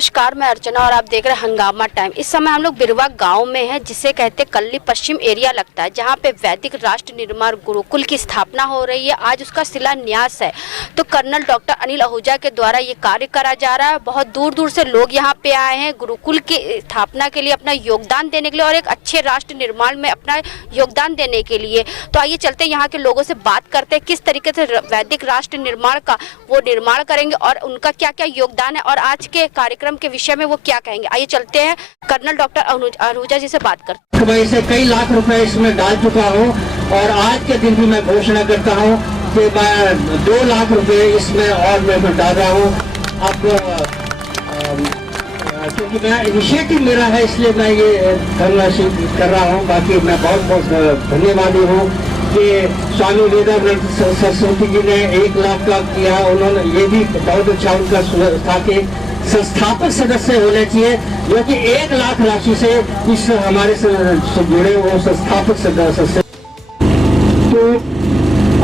नमस्कार, मैं अर्चना और आप देख रहे हैं हंगामा टाइम। इस समय हम लोग बिरवा गांव में हैं, जिसे कहते कल्ली पश्चिम एरिया लगता है, जहां पे वैदिक राष्ट्र निर्माण गुरुकुल की स्थापना हो रही है। आज उसका शिलान्यास है। तो कर्नल डॉक्टर अनिल आहूजा के द्वारा ये कार्य करा जा रहा है। बहुत दूर दूर से लोग यहाँ पे आए हैं गुरुकुल की स्थापना के लिए, अपना योगदान देने के लिए और एक अच्छे राष्ट्र निर्माण में अपना योगदान देने के लिए। तो आइए चलते हैं यहाँ के लोगों से बात करते हैं, किस तरीके से वैदिक राष्ट्र निर्माण का वो निर्माण करेंगे और उनका क्या क्या योगदान है और आज के कार्यक्रम के विषय में वो क्या कहेंगे। आइए चलते हैं कर्नल डॉक्टर आहूजा जी से बात करते हैं। मैं इसे कई लाख रुपए इसमें डाल चुका हूँ और आज के दिन भी मैं घोषणा करता हूँ कि मैं 2 लाख रुपए इसमें और मैं डाल रहा हूँ। अब क्योंकि मैं इनिशिएटिव मेरा है इसलिए मैं ये करना कर रहा हूँ। बाकी मैं बहुत बहुत धन्यवादी हूँ कि स्वामी विवेकानंद सरस्वती जी ने 1 लाख का किया। उन्होंने ये भी बहुत अच्छा उनका था कि संस्थापक सदस्य होने चाहिए जो कि 1 लाख राशि से इस हमारे से जुड़े वो संस्थापक सदस्य। तो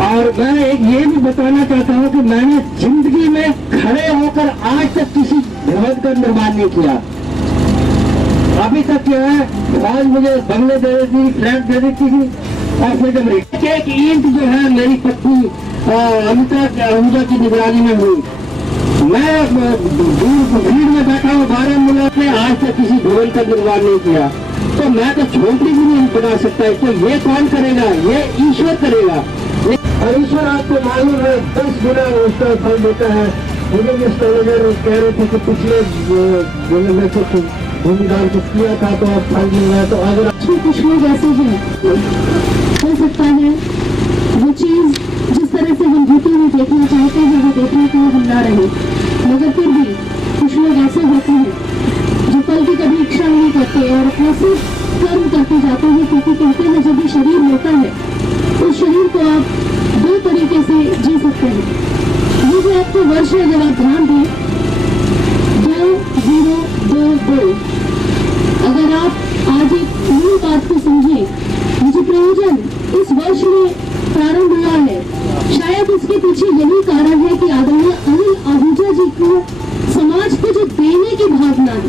और मैं एक ये भी बताना चाहता हूँ कि मैंने जिंदगी में खड़े होकर आज तक किसी भवन का निर्माण नहीं किया। अभी तक क्या है, आज मुझे बंगले दे देती थी, फ्लैट दे देती थी और फिर जब एक ईंट जो है मेरी पत्नी अमिता आहूजा की निगरानी में हुई। मैं भीड़ में बैठा हूँ बारामूला में, आज तक किसी भवन का निर्माण नहीं किया। तो मैं तो झोपड़ी भी नहीं बना सकता। तो ये कौन करेगा? ये ईश्वर करेगा। और ईश्वर आपको मालूम है 10 गुना उसका फल देता है। मुझे एस्ट्रोलॉजर कह रहे थे कि पिछले में कुछ भूमिदान को किया था तो अब फल मिल रहा है। तो अगर कुछ लोग ऐसे हैं, हो सकता है वो चीज जिस तरह से हम यूट्यूब में देखना चाहते हैं वो देखने को हम ना रहे, मगर फिर भी कुछ लोग ऐसे होते हैं जो फल की कभी इच्छा नहीं करते और अपना सिर्फ कर्म करते जाते हैं। क्योंकि कहते हैं जब भी शरीर होता है तो शरीर को आप 2 तरीके से जी सकते हैं। ये जो आपको वर्ष है, अगर आप ध्यान दें 2022, अगर आप आज एक मूल बात को समझें, मुझे प्रयोजन इस वर्ष में प्रारंभ हुआ है, शायद इसके पीछे यही कारण है कि आदरणीय अनिल आहूजा जी को समाज को जो देने की भावना है,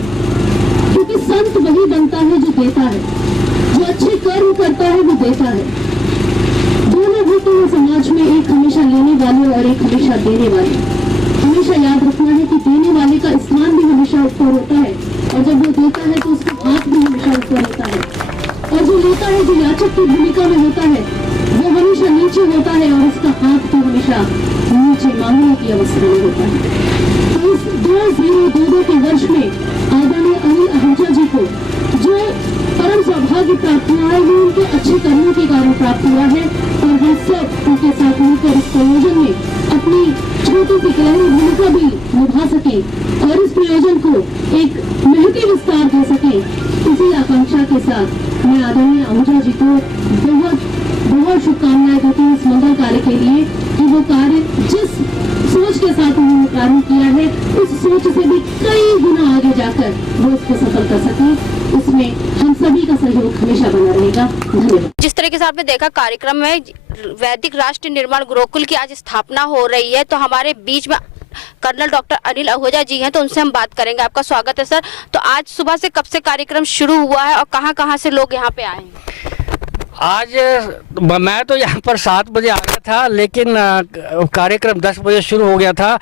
क्योंकि संत वही बनता है जो देता है, जो अच्छे कर्म करता है वो देता है। दोनों होते हैं समाज में, एक हमेशा लेने वाले और एक हमेशा देने वाले। हमेशा याद रखना है कि देने वाले का स्थान भी हमेशा ऊपर होता है और जब वो देता है तो उसका हाथ भी हमेशा ऊपर होता है। और जो लेता है, जो याचक की भूमिका में होता है, वो हमेशा नीचे होता है और उसका हाथ तो हमेशा नीचे मांगने की अवस्था में होता है। तो इस 2022 के वर्ष में आदरणीय अनिल आहूजा जी को जो परम सौभाग्य प्राप्त हुआ है वो उनके अच्छे कर्मों के कारण प्राप्त हुआ है और हम सब उनके साथ मिलकर इस प्रयोजन में अपनी छोटी सी गहरी भूमिका भी निभा सके और इस प्रयोजन को एक महती विस्तार दे सके। इसी आकांक्षा के साथ मैं आदरणीय आहूजा जी को बहुत बहुत शुभकामनाएं देती हूँ इस मंगल कार्य के लिए कि वो कार्य जिस सोच के साथ उन्होंने प्रारंभ किया है उस सोच से भी कई गुना आगे जाकर वो इसको सफल कर सके। इसमें हम सभी का सहयोग हमेशा बना रहेगा। धन्यवाद। जिस तरीके से आपने देखा कार्यक्रम में वैदिक राष्ट्र निर्माण गुरुकुल की आज स्थापना हो रही है, तो हमारे बीच में कर्नल डॉक्टर अनिल आहूजा जी हैं, तो उनसे हम बात करेंगे। आपका स्वागत है सर। तो आज सुबह से कब से कार्यक्रम शुरू हुआ है और कहाँ से लोग यहाँ पे आए हैं? आज मैं तो यहाँ पर 7 बजे आ गया था, लेकिन कार्यक्रम 10 बजे शुरू हो गया था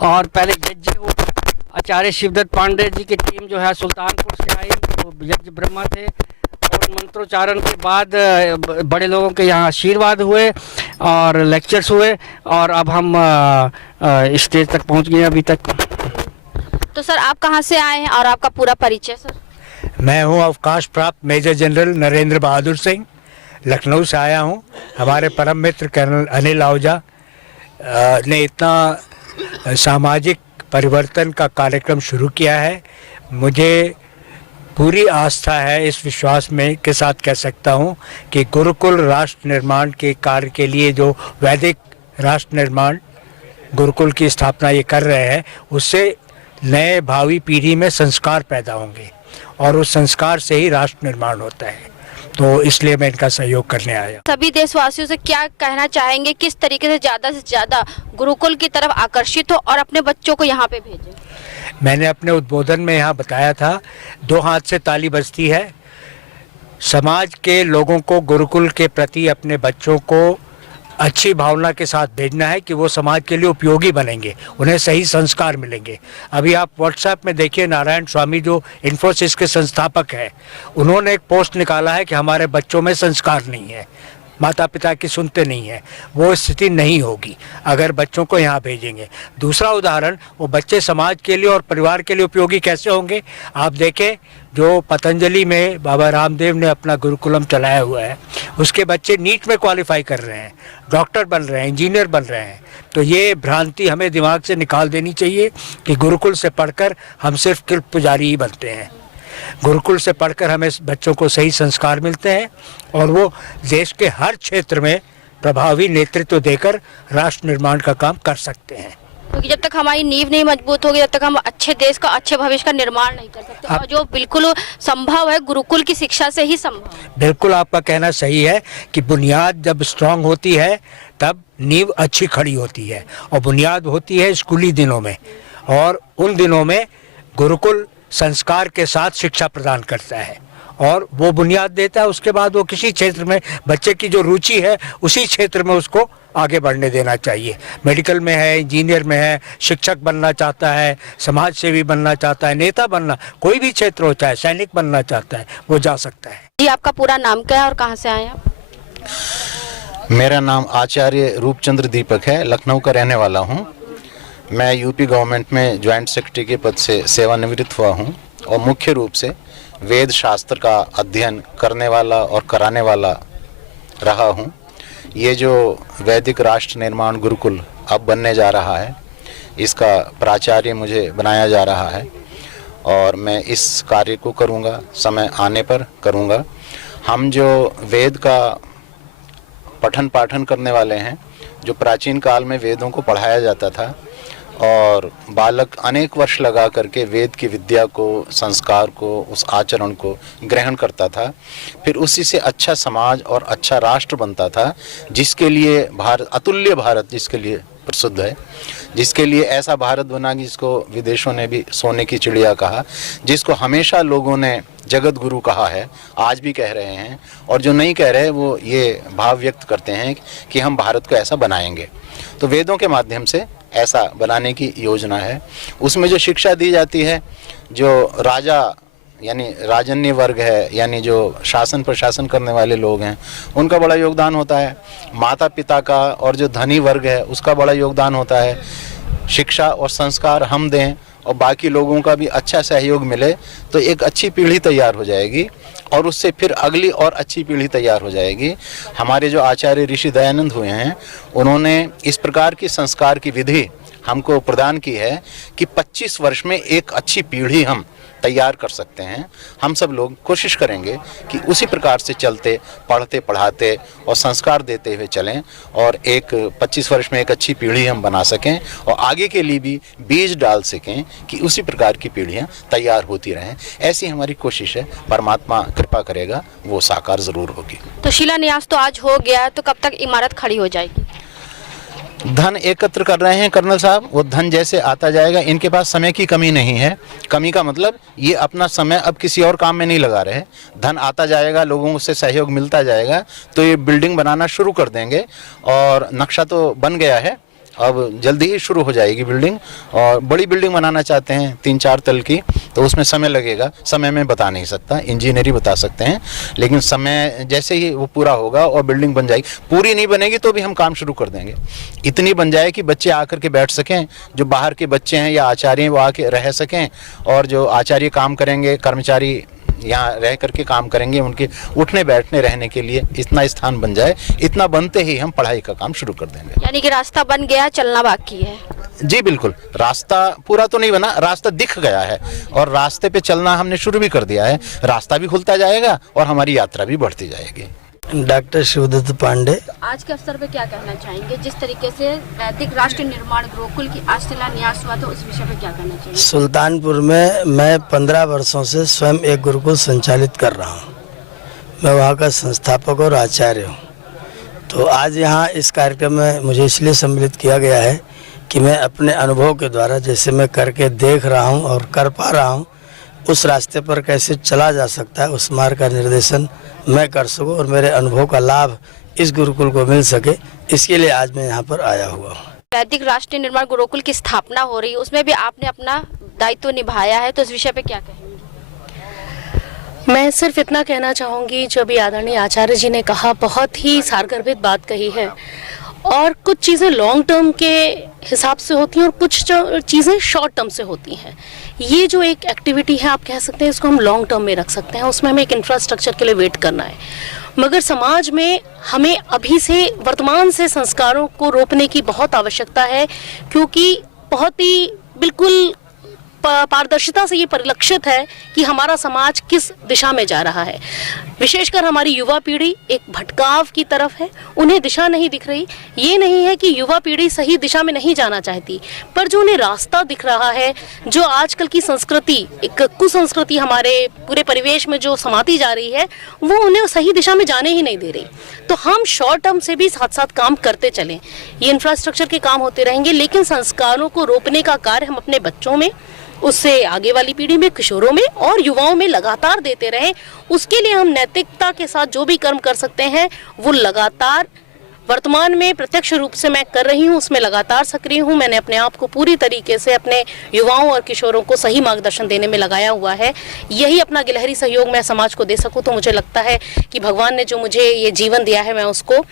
और पहले यज्ञ हुआ। आचार्य शिवदत्त पांडे जी की टीम जो है सुल्तानपुर से आई, वो यज्ञ ब्रह्मा थे और मंत्रोच्चारण के बाद बड़े लोगों के यहाँ आशीर्वाद हुए और लेक्चर्स हुए और अब हम स्टेज तक पहुँच गए अभी तक। तो सर आप कहाँ से आए हैं और आपका पूरा परिचय सर? मैं हूँ अवकाश प्राप्त मेजर जनरल नरेंद्र बहादुर सिंह, लखनऊ से आया हूँ। हमारे परम मित्र कर्नल अनिल आहूजा ने इतना सामाजिक परिवर्तन का कार्यक्रम शुरू किया है। मुझे पूरी आस्था है, इस विश्वास में के साथ कह सकता हूँ कि गुरुकुल राष्ट्र निर्माण के कार्य के लिए जो वैदिक राष्ट्र निर्माण गुरुकुल की स्थापना ये कर रहे हैं, उससे नए भावी पीढ़ी में संस्कार पैदा होंगे और उस संस्कार से ही राष्ट्र निर्माण होता है। तो इसलिए मैं इनका सहयोग करने आया। सभी देशवासियों से क्या कहना चाहेंगे, किस तरीके से ज़्यादा गुरुकुल की तरफ आकर्षित हो और अपने बच्चों को यहाँ पे भेजें? मैंने अपने उद्बोधन में यहाँ बताया था, 2 हाथ से ताली बजती है। समाज के लोगों को गुरुकुल के प्रति अपने बच्चों को अच्छी भावना के साथ भेजना है कि वो समाज के लिए उपयोगी बनेंगे, उन्हें सही संस्कार मिलेंगे। अभी आप व्हाट्सएप में देखिए, नारायण स्वामी जो इन्फोसिस के संस्थापक हैं, उन्होंने एक पोस्ट निकाला है कि हमारे बच्चों में संस्कार नहीं है, माता पिता की सुनते नहीं है। वो स्थिति नहीं होगी अगर बच्चों को यहाँ भेजेंगे। दूसरा उदाहरण, वो बच्चे समाज के लिए और परिवार के लिए उपयोगी कैसे होंगे? आप देखें, जो पतंजलि में बाबा रामदेव ने अपना गुरुकुलम चलाया हुआ है, उसके बच्चे नीट में क्वालिफाई कर रहे हैं, डॉक्टर बन रहे हैं, इंजीनियर बन रहे हैं। तो ये भ्रांति हमें दिमाग से निकाल देनी चाहिए कि गुरुकुल से पढ़कर हम सिर्फ कृत पुजारी ही बनते हैं। गुरुकुल से पढ़कर हमें बच्चों को सही संस्कार मिलते हैं और वो देश के हर क्षेत्र में प्रभावी नेतृत्व देकर राष्ट्र निर्माण का काम कर सकते हैं। क्योंकि जब तक हमारी नींव नहीं मजबूत होगी, जब तक हम अच्छे देश का, अच्छे भविष्य का निर्माण नहीं कर सकते। और जो बिल्कुल संभव है गुरुकुल की शिक्षा से ही संभव है। बिल्कुल आपका कहना सही है कि बुनियाद जब स्ट्रांग होती है तब नींव अच्छी खड़ी होती है, और बुनियाद होती है स्कूली दिनों में, और उन दिनों में गुरुकुल संस्कार के साथ शिक्षा प्रदान करता है और वो बुनियाद देता है। उसके बाद वो किसी क्षेत्र में बच्चे की जो रुचि है उसी क्षेत्र में उसको आगे बढ़ने देना चाहिए। मेडिकल में है, इंजीनियर में है, शिक्षक बनना चाहता है, समाज सेवी बनना चाहता है, नेता बनना, कोई भी क्षेत्र होता है, सैनिक बनना चाहता है, वो जा सकता है। जी, आपका पूरा नाम क्या है और कहाँ से आए आप? मेरा नाम आचार्य रूपचंद्र दीपक है, लखनऊ का रहने वाला हूँ। मैं यूपी गवर्नमेंट में ज्वाइंट सेक्रेटरी के पद से सेवानिवृत्त हुआ हूँ और मुख्य रूप से वेद शास्त्र का अध्ययन करने वाला और कराने वाला रहा हूँ। ये जो वैदिक राष्ट्र निर्माण गुरुकुल अब बनने जा रहा है, इसका प्राचार्य मुझे बनाया जा रहा है और मैं इस कार्य को करूँगा, समय आने पर करूँगा। हम जो वेद का पठन पाठन करने वाले हैं, जो प्राचीन काल में वेदों को पढ़ाया जाता था और बालक अनेक वर्ष लगा करके वेद की विद्या को, संस्कार को, उस आचरण को ग्रहण करता था, फिर उसी से अच्छा समाज और अच्छा राष्ट्र बनता था, जिसके लिए भारत, अतुल्य भारत जिसके लिए प्रसिद्ध है, जिसके लिए ऐसा भारत बना जिसको विदेशों ने भी सोने की चिड़िया कहा, जिसको हमेशा लोगों ने जगत गुरु कहा है, आज भी कह रहे हैं, और जो नहीं कह रहे वो ये भाव व्यक्त करते हैं कि हम भारत को ऐसा बनाएंगे। तो वेदों के माध्यम से ऐसा बनाने की योजना है। उसमें जो शिक्षा दी जाती है, जो राजा यानी राजन्य वर्ग है, यानी जो शासन प्रशासन करने वाले लोग हैं, उनका बड़ा योगदान होता है। माता पिता का और जो धनी वर्ग है उसका बड़ा योगदान होता है। शिक्षा और संस्कार हम दें और बाकी लोगों का भी अच्छा सहयोग मिले तो एक अच्छी पीढ़ी तैयार हो जाएगी और उससे फिर अगली और अच्छी पीढ़ी तैयार हो जाएगी। हमारे जो आचार्य ऋषि दयानंद हुए हैं, उन्होंने इस प्रकार की संस्कार की विधि हमको प्रदान की है कि 25 वर्ष में एक अच्छी पीढ़ी हम तैयार कर सकते हैं। हम सब लोग कोशिश करेंगे कि उसी प्रकार से चलते, पढ़ते, पढ़ाते और संस्कार देते हुए चलें और एक 25 वर्ष में एक अच्छी पीढ़ी हम बना सकें और आगे के लिए भी बीज डाल सकें कि उसी प्रकार की पीढ़ियां तैयार होती रहें। ऐसी हमारी कोशिश है। परमात्मा कृपा करेगा वो साकार ज़रूर होगी। तो शिलान्यास तो आज हो गया, तो कब तक इमारत खड़ी हो जाएगी? धन एकत्र कर रहे हैं कर्नल साहब, वो धन जैसे आता जाएगा। इनके पास समय की कमी नहीं है। कमी का मतलब ये अपना समय अब किसी और काम में नहीं लगा रहे। धन आता जाएगा, लोगों से सहयोग मिलता जाएगा तो ये बिल्डिंग बनाना शुरू कर देंगे और नक्शा तो बन गया है, अब जल्दी ही शुरू हो जाएगी बिल्डिंग। और बड़ी बिल्डिंग बनाना चाहते हैं 3-4 तल की, तो उसमें समय लगेगा। समय में बता नहीं सकता, इंजीनियरी बता सकते हैं, लेकिन समय जैसे ही वो पूरा होगा और बिल्डिंग बन जाएगी, पूरी नहीं बनेगी तो भी हम काम शुरू कर देंगे। इतनी बन जाए कि बच्चे आकर के बैठ सकें, जो बाहर के बच्चे हैं या आचार्य वो आके रह सकें, और जो आचार्य काम करेंगे, कर्मचारी यहाँ रह करके काम करेंगे, उनके उठने बैठने रहने के लिए इतना स्थान बन जाए। इतना बनते ही हम पढ़ाई का काम शुरू कर देंगे। यानी कि रास्ता बन गया, चलना बाकी है। जी बिल्कुल, रास्ता पूरा तो नहीं बना, रास्ता दिख गया है और रास्ते पे चलना हमने शुरू भी कर दिया है। रास्ता भी खुलता जाएगा और हमारी यात्रा भी बढ़ती जाएगी। डॉक्टर शिवदत्त पांडे। आज के अवसर पे क्या कहना चाहेंगे? जिस तरीके से वैदिक राष्ट्र निर्माण गुरुकुल की आज शिलान्यास हुआ, तो उस विषय पे क्या कहना चाहिए? सुल्तानपुर में मैं 15 वर्षों से स्वयं एक गुरुकुल संचालित कर रहा हूँ। मैं वहाँ का संस्थापक और आचार्य हूँ। तो आज यहाँ इस कार्यक्रम में मुझे इसलिए सम्मिलित किया गया है कि मैं अपने अनुभव के द्वारा जैसे मैं करके देख रहा हूँ और कर पा रहा हूँ, उस रास्ते पर कैसे चला जा सकता है, उस मार्ग का निर्देशन मैं कर सकूँ और मेरे अनुभव का लाभ इस गुरुकुल को मिल सके, इसके लिए आज मैं यहाँ पर आया हुआ हूँ। वैदिक राष्ट्र निर्माण गुरुकुल की स्थापना हो रही है, उसमें भी आपने अपना दायित्व निभाया है, तो इस विषय पे क्या कहेंगे? मैं सिर्फ इतना कहना चाहूँगी, जो भी आदरणीय आचार्य जी ने कहा, बहुत ही सारगर्भित बात कही है। और कुछ चीज़ें लॉन्ग टर्म के हिसाब से होती हैं और कुछ चीज़ें शॉर्ट टर्म से होती हैं। ये जो एक एक्टिविटी है, आप कह सकते हैं इसको हम लॉन्ग टर्म में रख सकते हैं, उसमें हमें एक इंफ्रास्ट्रक्चर के लिए वेट करना है। मगर समाज में हमें अभी से, वर्तमान से संस्कारों को रोपने की बहुत आवश्यकता है, क्योंकि बहुत ही बिल्कुल पारदर्शिता से ये परिलक्षित है कि हमारा समाज किस दिशा में जा रहा है। विशेषकर हमारी युवा पीढ़ी एक भटकाव की तरफ है, उन्हें दिशा नहीं दिख रही। ये नहीं है कि युवा पीढ़ी सही दिशा में नहीं जाना चाहती, पर जो उन्हें रास्ता दिख रहा है, जो आजकल की संस्कृति, एक कुसंस्कृति हमारे पूरे परिवेश में जो समाती जा रही है, वो उन्हें सही दिशा में जाने ही नहीं दे रही। तो हम शॉर्ट टर्म से भी साथ साथ काम करते चलें, ये इंफ्रास्ट्रक्चर के काम होते रहेंगे, लेकिन संस्कारों को रोपने का कार्य हम अपने बच्चों में, उससे आगे वाली पीढ़ी में, किशोरों में और युवाओं में लगातार देते रहें। उसके लिए हम नैतिकता के साथ जो भी कर्म कर सकते हैं, वो लगातार वर्तमान में प्रत्यक्ष रूप से मैं कर रही हूँ, उसमें लगातार सक्रिय हूँ। मैंने अपने आप को पूरी तरीके से अपने युवाओं और किशोरों को सही मार्गदर्शन देने में लगाया हुआ है। यही अपना गिलहरी सहयोग मैं समाज को दे सकूँ, तो मुझे लगता है कि भगवान ने जो मुझे ये जीवन दिया है, मैं उसको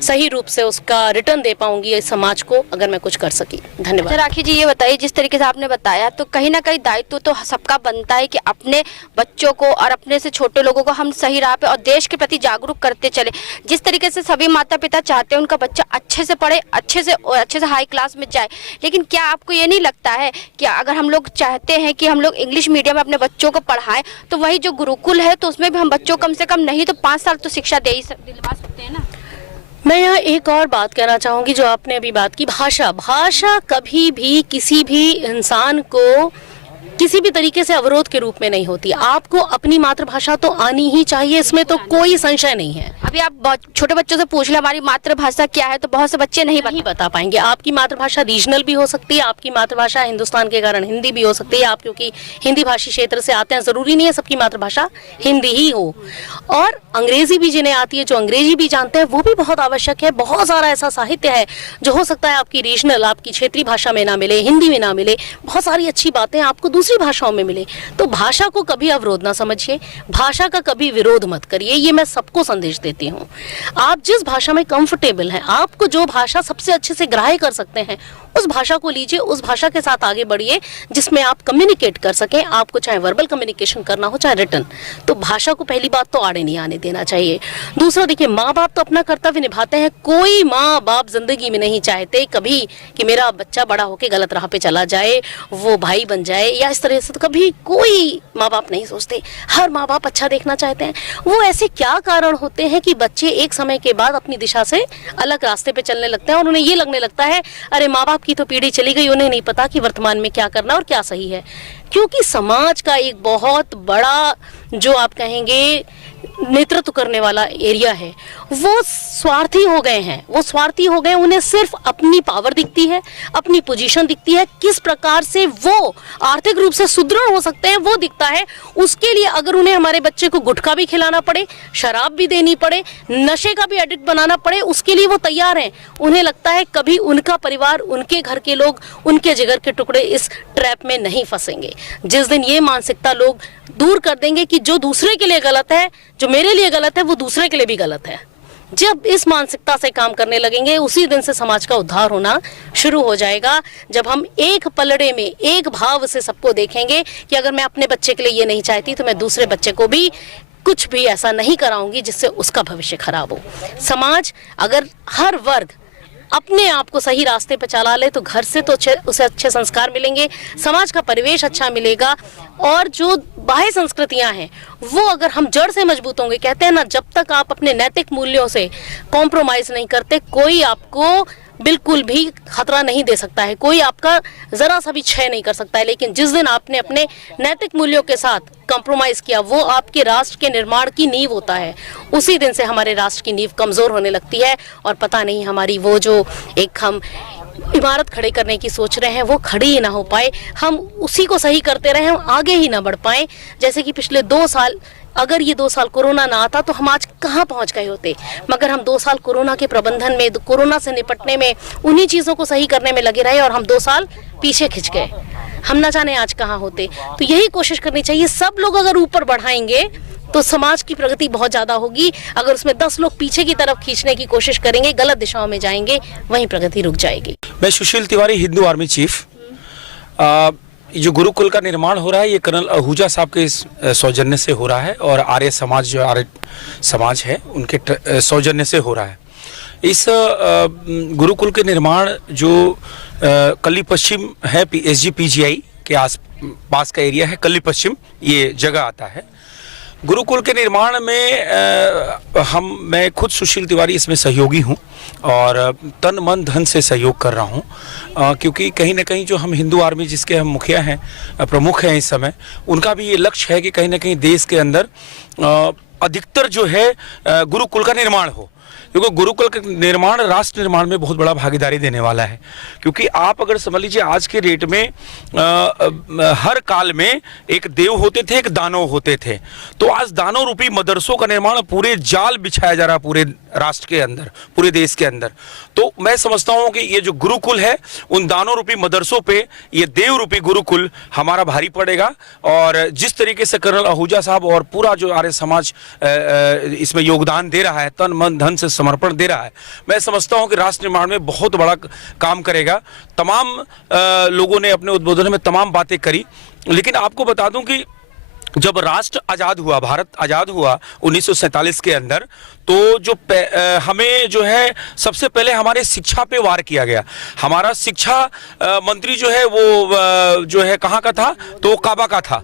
सही रूप से उसका रिटर्न दे पाऊंगी इस समाज को, अगर मैं कुछ कर सकी। धन्यवाद। राखी जी, ये बताइए, जिस तरीके से आपने बताया, तो कहीं ना कहीं दायित्व तो सबका बनता है कि अपने बच्चों को और अपने से छोटे लोगों को हम सही राह पे और देश के प्रति जागरूक करते चले। जिस तरीके से सभी माता पिता चाहते हैं उनका बच्चा अच्छे से पढ़े, अच्छे से हाई क्लास में जाए, लेकिन क्या आपको ये नहीं लगता है कि अगर हम लोग चाहते हैं कि हम लोग इंग्लिश मीडियम में अपने बच्चों को पढ़ाएं, तो वही जो गुरुकुल है, तो उसमें भी हम बच्चों कम से कम नहीं तो 5 साल तो शिक्षा दिलवा सकते हैं ना? मैं यहाँ एक और बात कहना चाहूँगी, जो आपने अभी बात की, भाषा कभी भी किसी भी इंसान को किसी भी तरीके से अवरोध के रूप में नहीं होती। आपको अपनी मातृभाषा तो आनी ही चाहिए, इसमें तो कोई संशय नहीं है। अभी आप छोटे बच्चों से पूछ ले हमारी मातृभाषा क्या है, तो बहुत से बच्चे नहीं बता पाएंगे। आपकी मातृभाषा रीजनल भी हो सकती है, आपकी मातृभाषा हिंदुस्तान के कारण हिंदी भी हो सकती है। आप क्योंकि हिंदी भाषी क्षेत्र से आते हैं, जरूरी नहीं है सबकी मातृभाषा हिंदी ही हो। और अंग्रेजी भी जिन्हें आती है, जो अंग्रेजी भी जानते हैं, वो भी बहुत आवश्यक है। बहुत सारा ऐसा साहित्य है जो हो सकता है आपकी रीजनल, आपकी क्षेत्रीय भाषा में ना मिले, हिंदी में ना मिले। बहुत सारी अच्छी बातें आपको दूसरी भाषाओं में मिले। तो भाषा को कभी अवरोध ना समझिए, भाषा का कभी विरोध मत करिए, ये मैं सबको संदेश देती हूँ। आप जिस भाषा में कंफर्टेबल हैं, आपको जो भाषा सबसे अच्छे से ग्राह्य कर सकते हैं, उस भाषा को लीजिए, उस भाषा के साथ आगे बढ़िए जिसमें आप कम्युनिकेट कर सकें। आपको चाहे वर्बल कम्युनिकेशन करना हो, चाहे रिटन, तो भाषा को पहली बात तो आड़े नहीं आने देना चाहिए। दूसरा, देखिए, माँ बाप तो अपना कर्तव्य निभाते हैं। कोई माँ बाप जिंदगी में नहीं चाहते कभी कि मेरा बच्चा बड़ा होकर गलत राह पे चला जाए, वो भाई बन जाए या इस तरह से, तो कभी कोई माँ बाप नहीं सोचते। हर माँ बाप अच्छा देखना चाहते हैं। वो ऐसे क्या कारण होते हैं कि बच्चे एक समय के बाद अपनी दिशा से अलग रास्ते पे चलने लगते हैं और उन्हें ये लगने लगता है, अरे माँ बाप की तो पीढ़ी चली गई, उन्हें नहीं पता कि वर्तमान में क्या करना और क्या सही है। क्योंकि समाज का एक बहुत बड़ा, जो आप कहेंगे, नेतृत्व करने वाला एरिया है, वो स्वार्थी हो गए हैं। वो स्वार्थी हो गए, उन्हें सिर्फ अपनी पावर दिखती है, अपनी पोजीशन दिखती है, किस प्रकार से वो आर्थिक रूप से सुदृढ़ हो सकते हैं वो दिखता है। उसके लिए अगर उन्हें हमारे बच्चे को गुटखा भी खिलाना पड़े, शराब भी देनी पड़े, नशे का भी एडिक्ट बनाना पड़े, उसके लिए वो तैयार हैं। उन्हें लगता है कभी उनका परिवार, उनके घर के लोग, उनके जिगर के टुकड़े इस ट्रैप में नहीं फंसेंगे। जिस दिन ये मानसिकता लोग दूर कर देंगे कि जो दूसरे के लिए गलत है, जो मेरे लिए गलत है, वो दूसरे के लिए भी गलत है, जब इस मानसिकता से काम करने लगेंगे, उसी दिन से समाज का उद्धार होना शुरू हो जाएगा। जब हम एक पलड़े में, एक भाव से सबको देखेंगे कि अगर मैं अपने बच्चे के लिए ये नहीं चाहती, तो मैं दूसरे बच्चे को भी कुछ भी ऐसा नहीं कराऊंगी जिससे उसका भविष्य खराब हो। समाज, अगर हर वर्ग अपने आप को सही रास्ते पर चला ले, तो घर से तो उसे अच्छे संस्कार मिलेंगे, समाज का परिवेश अच्छा मिलेगा। और जो बाह्य संस्कृतियां हैं, वो अगर हम जड़ से मजबूत होंगे, कहते हैं ना, जब तक आप अपने नैतिक मूल्यों से कॉम्प्रोमाइज नहीं करते, कोई आपको बिल्कुल भी खतरा नहीं दे सकता है, कोई आपका जरा सा भी क्षय नहीं कर सकता है। लेकिन जिस दिन आपने अपने नैतिक मूल्यों के साथ कंप्रोमाइज किया, वो आपके राष्ट्र के निर्माण की नींव होता है। उसी दिन से हमारे राष्ट्र की नींव कमजोर होने लगती है और पता नहीं हमारी वो जो एक हम इमारत खड़े करने की सोच रहे हैं वो खड़ी ही ना हो पाए, हम उसी को सही करते रहे, हम आगे ही ना बढ़ पाए। जैसे कि पिछले 2 साल, अगर ये 2 साल कोरोना ना आता तो हम आज कहाँ पहुँच गए होते, मगर हम 2 साल कोरोना के प्रबंधन में, कोरोना से निपटने में, उन्हीं चीज़ों को सही करने में लगे रहे और हम 2 साल पीछे खिंच गए। हम ना जाने आज कहाँ होते। तो यही कोशिश करनी चाहिए, सब लोग अगर ऊपर बढ़ाएंगे तो समाज की प्रगति बहुत ज़्यादा होगी। अगर उसमें 10 लोग पीछे की तरफ खींचने की कोशिश करेंगे, गलत दिशाओं में जाएंगे, वहीं प्रगति रुक जाएगी। मैं सुशील तिवारी, हिंदू आर्मी चीफ। जो गुरुकुल का निर्माण हो रहा है ये कर्नल आहूजा साहब के सौजन्य से हो रहा है और आर्य समाज, जो आर्य समाज है उनके सौजन्य से हो रहा है। इस गुरुकुल के निर्माण जो कल्ली पश्चिम है, SGPGI के आस पास का एरिया है, कल्ली पश्चिम ये जगह आता है। गुरुकुल के निर्माण में मैं खुद सुशील तिवारी इसमें सहयोगी हूँ और तन मन धन से सहयोग कर रहा हूँ, क्योंकि कहीं ना कहीं जो हम हिंदू आर्मी जिसके हम मुखिया हैं, प्रमुख हैं इस समय, उनका भी ये लक्ष्य है कि कहीं ना कहीं देश के अंदर अधिकतर जो है गुरुकुल का निर्माण हो, क्योंकि गुरुकुल का निर्माण राष्ट्र निर्माण में बहुत बड़ा भागीदारी देने वाला है। क्योंकि आप अगर समझ लीजिए आज के डेट में हर काल में एक देव होते थे, एक दानव होते थे, तो आज दानव रूपी मदरसों का निर्माण पूरे जाल बिछाया जा रहा है पूरे राष्ट्र के अंदर, पूरे देश के अंदर। तो मैं समझता हूँ कि ये जो गुरुकुल है उन दानव रूपी मदरसों पे ये देव रूपी गुरुकुल हमारा भारी पड़ेगा। और जिस तरीके से कर्नल आहूजा साहब और पूरा जो आर्य समाज इसमें योगदान दे रहा है, तन मन धन से समर्पण दे रहा है, मैं समझता हूं कि राष्ट्र निर्माण में बहुत बड़ा काम करेगा। तमाम लोगों ने अपने उद्बोधन में तमाम बातें करी, लेकिन आपको बता दूं कि जब राष्ट्र आज़ाद हुआ, भारत आज़ाद हुआ 1947 के अंदर, तो जो हमें जो है सबसे पहले हमारे शिक्षा पे वार किया गया। हमारा शिक्षा मंत्री जो है वो जो है कहाँ का था, तो काबा का था,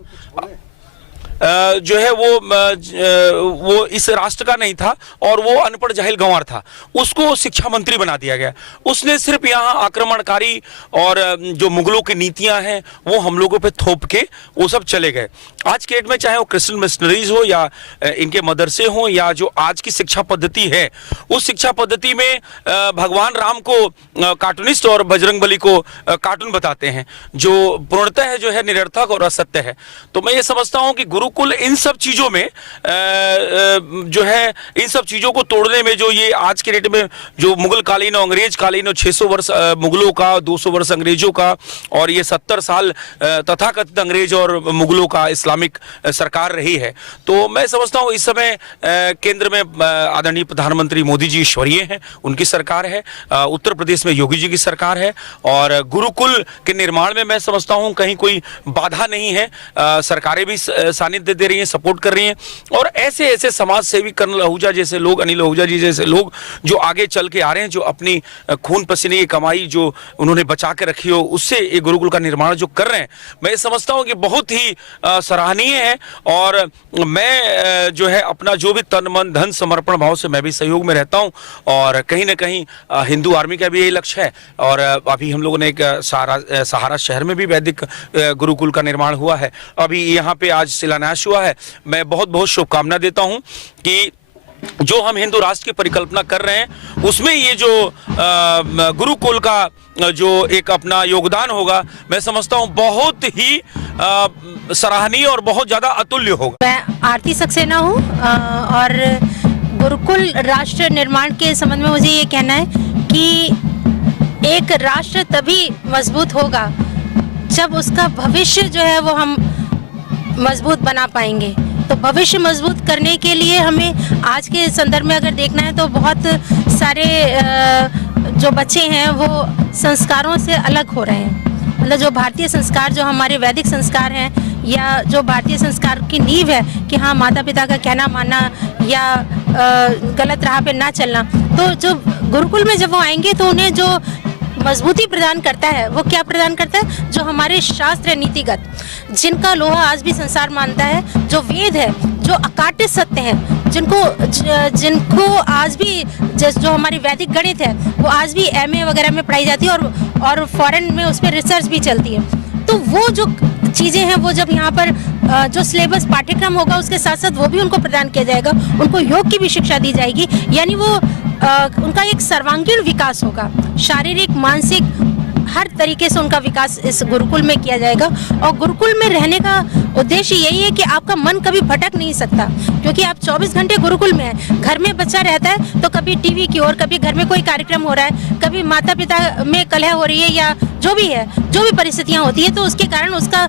जो है वो इस राष्ट्र का नहीं था और वो अनपढ़ जाहिल गंवार था, उसको शिक्षा मंत्री बना दिया गया। उसने सिर्फ यहाँ आक्रमणकारी और जो मुगलों की नीतियां हैं वो हम लोगों पे थोप के वो सब चले गए। आज के डेट में चाहे वो क्रिश्चियन मिशनरीज हो या इनके मदरसे हो या जो आज की शिक्षा पद्धति है, उस शिक्षा पद्धति में भगवान राम को कार्टूनिस्ट और बजरंगबली को कार्टून बताते हैं, जो पूर्णतः जो है निरर्थक और असत्य है। तो मैं ये समझता हूँ कि गुरुकुल इन सब चीजों में जो है, इन सब चीजों को तोड़ने में, जो ये आज के डेट में जो मुगल कालीन और अंग्रेज कालीन, 600 वर्ष मुगलों का, 200 वर्ष अंग्रेजों का और ये 70 साल तथाकथित अंग्रेज और मुगलों का इस्लामिक सरकार रही है। तो मैं समझता हूँ इस समय केंद्र में आदरणीय प्रधानमंत्री मोदी जी ईश्वरीय हैं, उनकी सरकार है, उत्तर प्रदेश में योगी जी की सरकार है और गुरुकुल के निर्माण में मैं समझता हूँ कहीं कोई बाधा नहीं है। सरकारें भी सानिध्य दे रही हैं, सपोर्ट कर रही हैं और ऐसे ऐसे समाज सेवी कर्नल आहूजा जैसे लोग, अनिल आहूजा जी जैसे लोग जो आगे चल के आ रहे हैं, जो अपनी खून पसीने की कमाई जो उन्होंने बचा के रखी हो उससे ये गुरुकुल का निर्माण जो कर रहे हैं, मैं समझता हूं कि बहुत ही सराहनीय है। और मैं जो है अपना जो भी तन मन धन समर्पण भाव से मैं भी सहयोग में रहता हूं और कहीं ना कहीं हिंदू आर्मी का भी यही लक्ष्य है। और अभी हम लोगों ने एक सहारा शहर में भी वैदिक गुरुकुल का निर्माण हुआ है, अभी यहाँ पे आज शिलान्यास हुआ है। मैं बहुत बहुत शुभकामना देता हूं कि जो हम हिंदू राष्ट्र की परिकल्पना कर रहे हैं उसमें ये जो गुरुकुल का जो एक अपना योगदान होगा, मैं समझता हूं बहुत ही सराहनीय और बहुत ज्यादा अतुल्य होगा। मैं आरती सक्सेना हूं और गुरुकुल राष्ट्र निर्माण के संबंध में मुझे ये कहना है कि एक राष्ट्र तभी मजबूत होगा जब उसका भविष्य जो है वो हम मजबूत बना पाएंगे। तो भविष्य मजबूत करने के लिए हमें आज के संदर्भ में अगर देखना है तो बहुत सारे जो बच्चे हैं वो संस्कारों से अलग हो रहे हैं। मतलब जो भारतीय संस्कार, जो हमारे वैदिक संस्कार हैं या जो भारतीय संस्कार की नींव है कि हाँ माता पिता का कहना मानना या गलत राह पे ना चलना, तो जो गुरुकुल में जब वो आएंगे तो उन्हें जो मजबूती प्रदान करता है वो क्या प्रदान करता है, जो हमारे शास्त्र नीतिगत जिनका लोहा आज भी संसार मानता है, जो वेद है, जो अकाट्य सत्य है, जिनको आज भी जो हमारी वैदिक गणित है वो आज भी MA वगैरह में पढ़ाई जाती है और फॉरेन में उस पर रिसर्च भी चलती है। तो वो जो चीज़ें हैं वो जब यहाँ पर जो सिलेबस पाठ्यक्रम होगा उसके साथ साथ वो भी उनको प्रदान किया जाएगा, उनको योग की भी शिक्षा दी जाएगी, यानी वो उनका एक सर्वांगीण विकास होगा, शारीरिक मानसिक हर तरीके से उनका विकास इस गुरुकुल में किया जाएगा। और गुरुकुल में रहने का उद्देश्य यही है कि आपका मन कभी भटक नहीं सकता, क्योंकि आप 24 घंटे गुरुकुल में हैं। घर में बच्चा रहता है तो कभी टीवी की ओर, कभी घर में कोई कार्यक्रम हो रहा है, कभी माता पिता में कलह हो रही है या जो भी है, जो भी परिस्थितियां होती है, तो उसके कारण उसका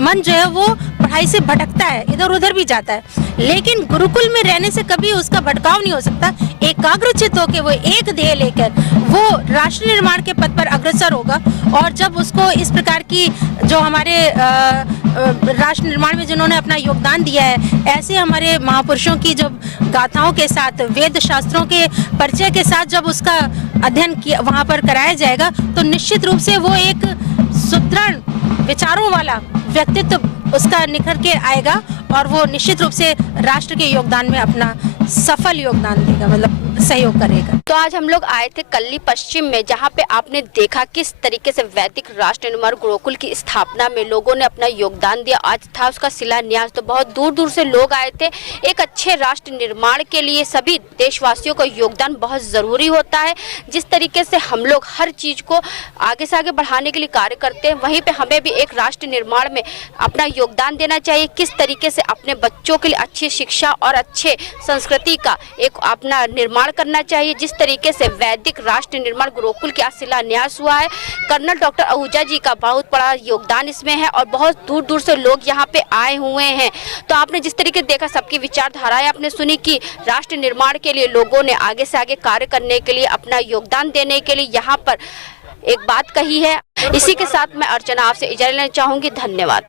मन जो है वो पढ़ाई से भटकता है, इधर उधर भी जाता है। लेकिन गुरुकुल में रहने से कभी उसका भटकाव नहीं हो सकता। एकाग्रचित्त होकर वो एक ध्येय लेकर वो राष्ट्र निर्माण के पथ पर अग्रसर होगा। और जब उसको इस प्रकार की जो हमारे राष्ट्र निर्माण में जिन्होंने अपना योगदान दिया है, ऐसे हमारे महापुरुषों की जब गाथाओं के साथ, वेद शास्त्रों के परिचय के साथ जब उसका अध्ययन किया वहाँ पर कराया जाएगा, तो निश्चित रूप से वो एक सुदृढ़ विचारों वाला व्यक्तित्व उसका निखर के आएगा और वो निश्चित रूप से राष्ट्र के योगदान में अपना सफल योगदान देगा, मतलब सहयोग करेगा। तो आज हम लोग आए थे कल्ली पश्चिम में, जहां पे आपने देखा किस तरीके से वैदिक राष्ट्र निर्माण गुरुकुल की स्थापना में लोगों ने अपना योगदान दिया। आज था उसका शिलान्यास, तो बहुत दूर दूर से लोग आए थे। एक अच्छे राष्ट्र निर्माण के लिए सभी देशवासियों का योगदान बहुत ज़रूरी होता है। जिस तरीके से हम लोग हर चीज़ को आगे से आगे बढ़ाने के लिए कार्य करते हैं, वहीं पर हमें भी एक राष्ट्र निर्माण में अपना योगदान देना चाहिए। किस तरीके से अपने बच्चों के लिए अच्छी शिक्षा और अच्छे संस्कृति का एक अपना निर्माण करना चाहिए। जिस तरीके से वैदिक राष्ट्र निर्माण गुरुकुल का शिलान्यास हुआ है, कर्नल डॉक्टर आहूजा जी का बहुत बड़ा योगदान इसमें है और बहुत दूर दूर से लोग यहाँ पे आए हुए हैं। तो आपने जिस तरीके देखा, सबकी विचारधाराएं आपने सुनी कि राष्ट्र निर्माण के लिए लोगों ने आगे से आगे कार्य करने के लिए, अपना योगदान देने के लिए यहाँ पर एक बात कही है। इसी के साथ मैं अर्चना आपसे इजाजत लेना चाहूँगी। धन्यवाद।